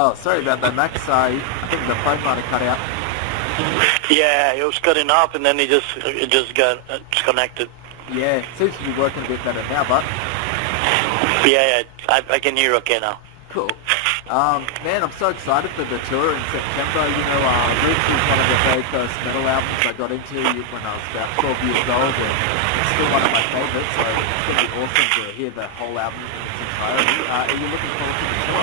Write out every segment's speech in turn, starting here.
Oh, sorry about that, Max. I think the phone might have cut out. Yeah, it was cutting off, and then it just got disconnected. Yeah, seems to be working a bit better now, but Yeah, I can hear okay now. cool. Man, I'm so excited for the tour in September. You know, Roots was one of the very first metal albums I got into when I was about 12 years old, and it's still one of my favourites, so it's going to be awesome to hear the whole album in its entirety. Are you looking forward to the tour?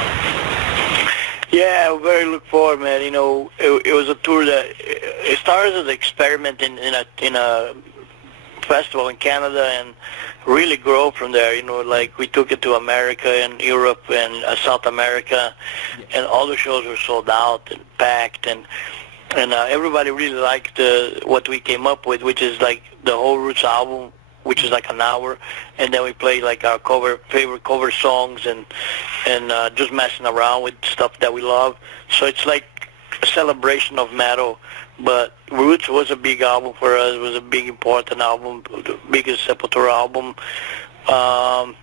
Yeah, I very look forward, man. You know, it was a tour that it started as an experiment in a festival in Canada and really grow from there. You know, like we took it to America and Europe and South America, and all the shows were sold out and packed, and everybody really liked what we came up with, which is like the whole Roots album, which is like an hour, and then we play like our favorite cover songs and just messing around with stuff that we love. So it's like a celebration of metal. But Roots was a big album for us. It was a big important album, the biggest Sepultura album. I'm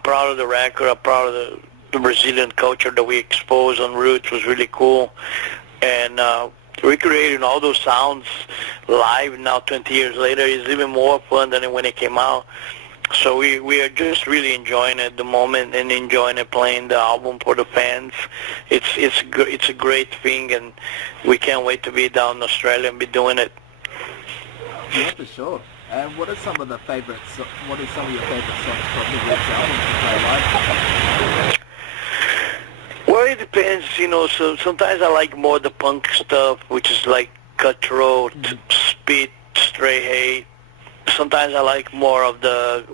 proud of the record. I'm proud of the Brazilian culture that we exposed on Roots. Was really cool, and recreating all those sounds live now 20 years later is even more fun than when it came out. So we are just really enjoying it at the moment and enjoying it, playing the album for the fans. It's a great thing, and we can't wait to be down in Australia and be doing it. Yeah, for sure. And what are some of your favorite songs from the Roots album to play live? Well, it depends, you know. So sometimes I like more the punk stuff, which is like Cutthroat, Spit, Stray Hate. Sometimes I like more of the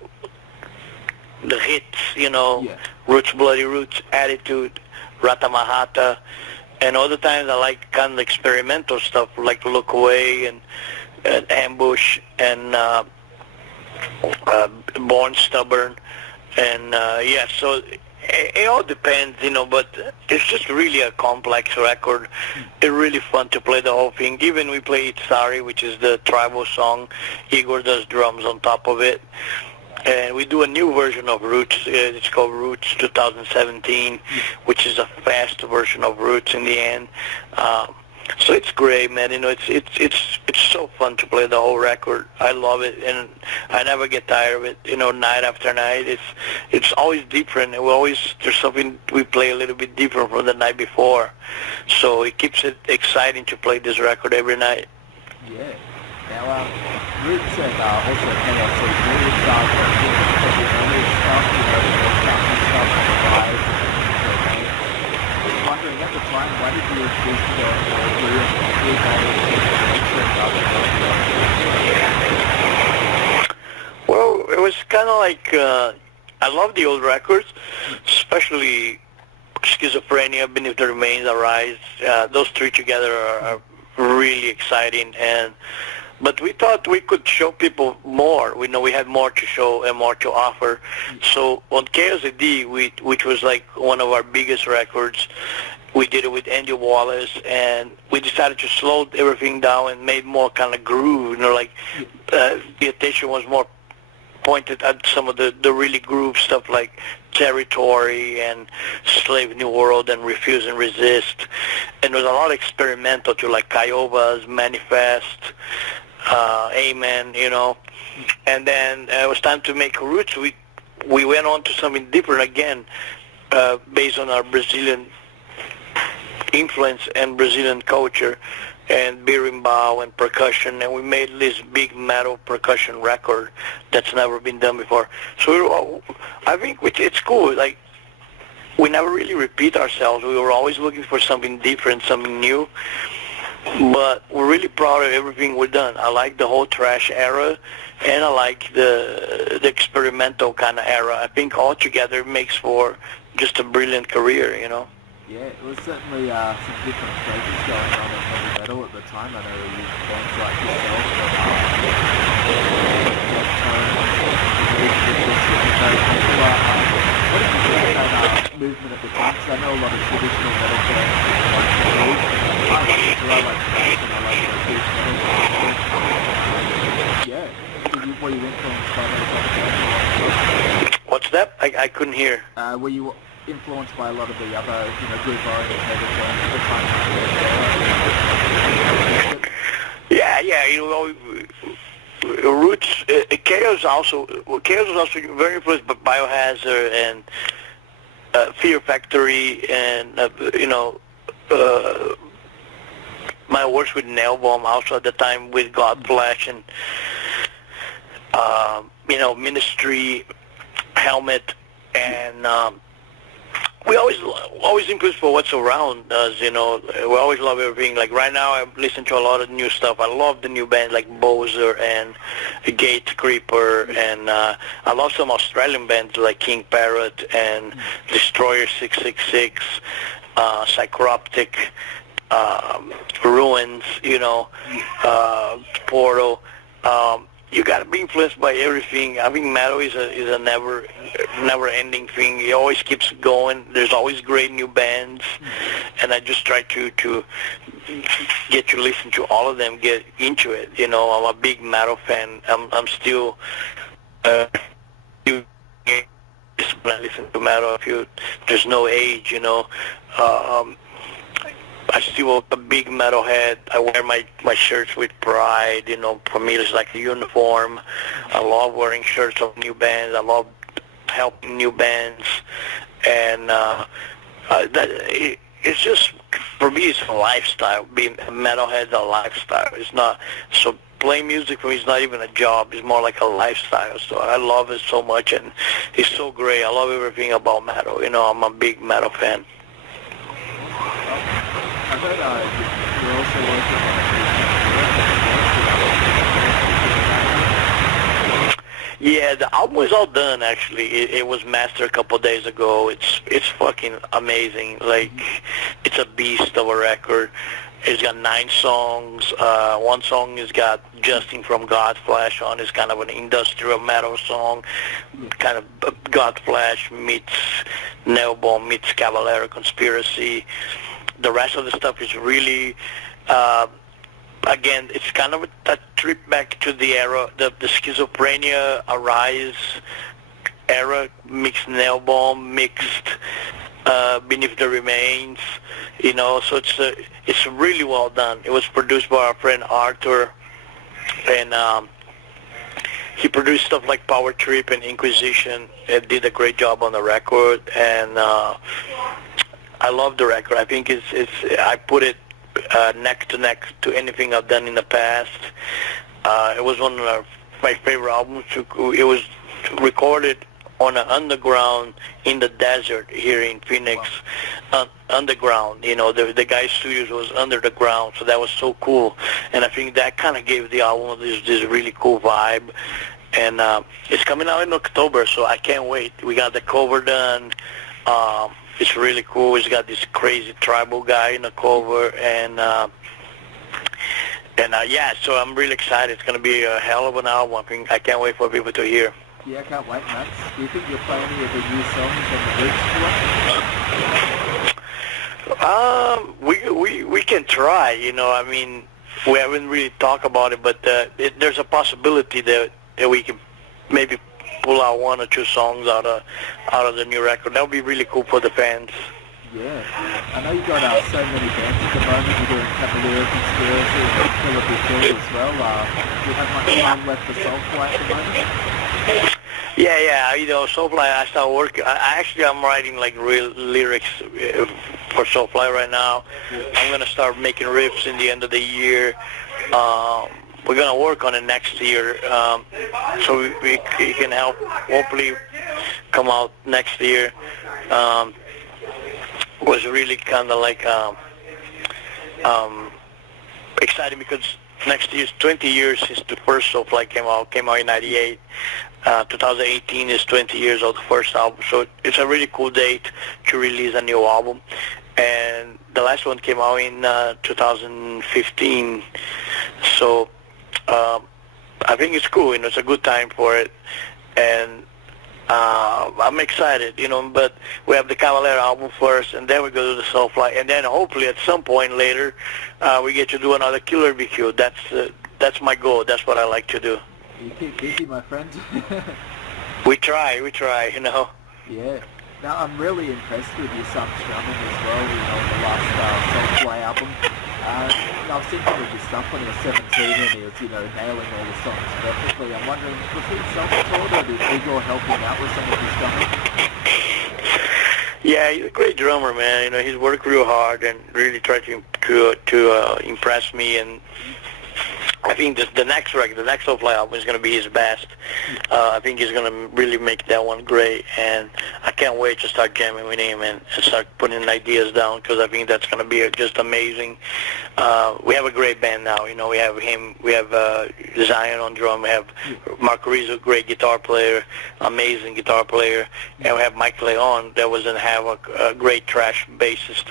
hits, you know, Roots, Bloody Roots, Attitude, Rata Mahata. And other times I like kind of experimental stuff like Look Away and Ambush and Born Stubborn. And so it all depends, you know, but it's just really a complex record. It's really fun to play the whole thing. Even we play It's Sorry, which is the tribal song. Igor does drums on top of it. And we do a new version of Roots. It's called Roots 2017, which is a fast version of Roots in the end. So it's great, man. You know, it's so fun to play the whole record. I love it, and I never get tired of it. You know, night after night, it's always different. And there's something we play a little bit different from the night before. So it keeps it exciting to play this record every night. Yeah. Now, Roots and also KLC, really start doing the early stuff, you know, the stuff on the rise. Wondering at the time, why did you choose to go Well, it was kind of like I love the old records, especially Schizophrenia, Beneath the Remains, Arise. Those three together are really exciting, but we thought we could show people more. We know we had more to show and more to offer. So on KOZD, which was like one of our biggest records, we did it with Andy Wallace, and we decided to slow everything down and made more kind of groove. You know, like the attention was more pointed at some of the really groove stuff like Territory and Slave New World and Refuse and Resist. And there was a lot of experimental too, like Kiowa's Manifest, Amen, you know. And then it was time to make Roots. We went on to something different again, based on our Brazilian influence and Brazilian culture and berimbau and percussion, and we made this big metal percussion record that's never been done before. So I think it's cool. Like, we never really repeat ourselves. We were always looking for something different, something new. But we're really proud of everything we've done. I like the whole thrash era, and I like the experimental kind of era. I think all together makes for just a brilliant career, you know. Yeah, it was certainly some different stages going on in heavy metal at the time. I know you bands like yourself, what did you think of that movement at the time? Because I know a lot of traditional metal bands like the blues. I like it too. I like thrash and I like the blues metal. Yeah. Were you influenced by those other bands? What's that? I couldn't hear. Were you influenced by a lot of the other, groove-oriented songs. Yeah. Roots. Chaos was also very influenced by Biohazard and Fear Factory, and my works with Nailbomb also at the time with Godflesh and Ministry, Helmet, and we always influenced for what's around us. We always love everything. Like right now, I listen to a lot of new stuff. I love the new bands like Bozer and Gate Creeper, and I love some Australian bands like King Parrot and Destroyer 666, Psychroptic, Ruins, Portal. You got to be influenced by everything. I think metal is a never-ending thing. It always keeps going. There's always great new bands, and I just try to get to listen to all of them, get into it. I'm a big metal fan. I'm still when I listen to metal. There's no age, I still a big metalhead. I wear my shirts with pride. For me it's like a uniform. I love wearing shirts of new bands. I love helping new bands, and it's just, for me, it's a lifestyle. Being a metalhead is a lifestyle. It's not, so playing music for me is not even a job. It's more like a lifestyle. So I love it so much, and it's so great. I love everything about metal. I'm a big metal fan. I heard you're also working on Yeah, the album is all done actually. It was mastered a couple of days ago. It's fucking amazing. Like, it's a beast of a record. It's got 9 songs. One song has got Justin from Godflesh on. It's kind of an industrial metal song. Kind of Godflesh meets Nailbomb meets Cavalera Conspiracy. The rest of the stuff is really, again, it's kind of a trip back to the era, the Schizophrenia, Arise era, mixed Nailbomb, mixed Beneath the Remains, so it's really well done. It was produced by our friend Arthur, and he produced stuff like Power Trip and Inquisition, and did a great job on the record, and I love the record. I think I put it neck to neck to anything I've done in the past. It was one of my favorite albums. It was recorded on an underground in the desert here in Phoenix. Wow. Underground, the guy's studios was under the ground, so that was so cool. And I think that kind of gave the album this really cool vibe. And it's coming out in October, so I can't wait. We got the cover done. It's really cool. It's got this crazy tribal guy in the cover, and yeah, so I'm really excited. It's going to be a hell of an album. I can't wait for people to hear. Yeah, I can't wait, Max. Do you think you'll play any of the new songs on the Roots tour? We can try. We haven't really talked about it, but there's a possibility that we can maybe pull out 1 or 2 songs out of the new record. That would be really cool for the fans. Yeah, I know you've got so many bands at the moment. You're doing Cavalera, Conspiracy, and Killer Be Killed as well. Do you have much time left for Soulfly at the moment? Yeah. Soulfly, I started working. I'm writing like real lyrics for Soulfly right now. I'm gonna start making riffs in the end of the year. We're going to work on it next year, so we can help hopefully come out next year. Was really kind of like exciting because next year's 20 years since the first Soulfly came out in 98. 2018 is 20 years of the first album, so it's a really cool date to release a new album. And the last one came out in 2015, so I think it's cool. It's a good time for it, and I'm excited. But we have the Cavalera album first, and then we go to the Soulfly, and then hopefully at some point later we get to do another Killer Be Killed. That's my goal. That's what I like to do. You keep busy, my friend. We try. Yeah. Now, I'm really impressed with your son strumming as well, you know, the last Soulfly album. I've seen some of his stuff when he was 17 and he was, you know, nailing all the songs perfectly. I'm wondering, was he self-taught or did Igor help him out with some of his drumming? Yeah, he's a great drummer, man. You know, he's worked real hard and really tried to impress me. And I think the next record, the next Soulfly album, is going to be his best. I think he's going to really make that one great, and I can't wait to start jamming with him and start putting ideas down, because I think that's going to be just amazing. We have a great band now. You know, we have him, we have Zion on drum, we have Mark Rizzo, great guitar player, amazing guitar player, and we have Mike Leon that was in Havoc, a great thrash bassist.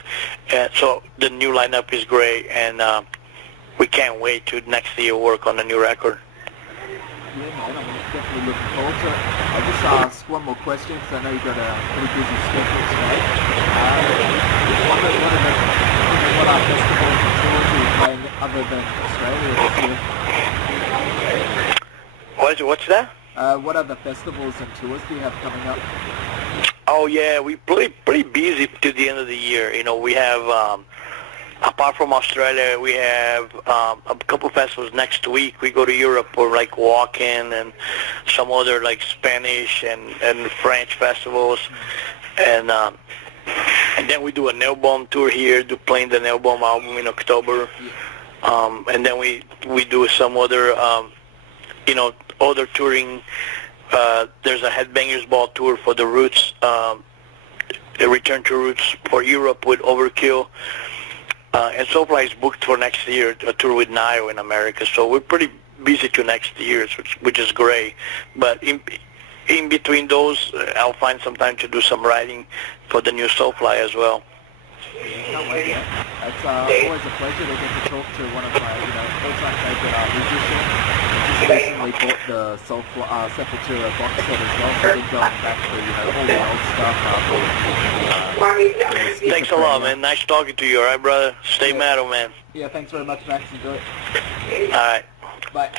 And so the new lineup is great, and we can't wait to next year work on a new record. Yeah, man, I'm definitely looking forward to it. I'll just ask one more question, because I know you've got a pretty busy schedule today. What are festivals and tours are you playing other than Australia this year? What's that? What other festivals and tours do you have coming up? Oh, yeah, we pretty busy to the end of the year. You know, we have... apart from Australia, we have a couple festivals next week. We go to Europe for like Walk-In and some other like Spanish and French festivals, and then we do a Nailbomb tour here, playing the Nailbomb album in October, and then we do some other other touring. There's a Headbangers Ball tour for the Roots, the Return to Roots for Europe with Overkill. And Soulfly is booked for next year, a tour with Nio in America. So we're pretty busy to next year, which is great. But in between those, I'll find some time to do some writing for the new Soulfly as well. Can't wait, yeah. It's always a pleasure to get to talk to one of my, all-time favorite musicians. Just recently bought the Sepultura box set as well, so I've been going back to, all the old stuff. Thanks a lot, man. Nice talking to you, all right, brother? Stay metal, man. Yeah, thanks very much, Max. Enjoy it. All right. Bye.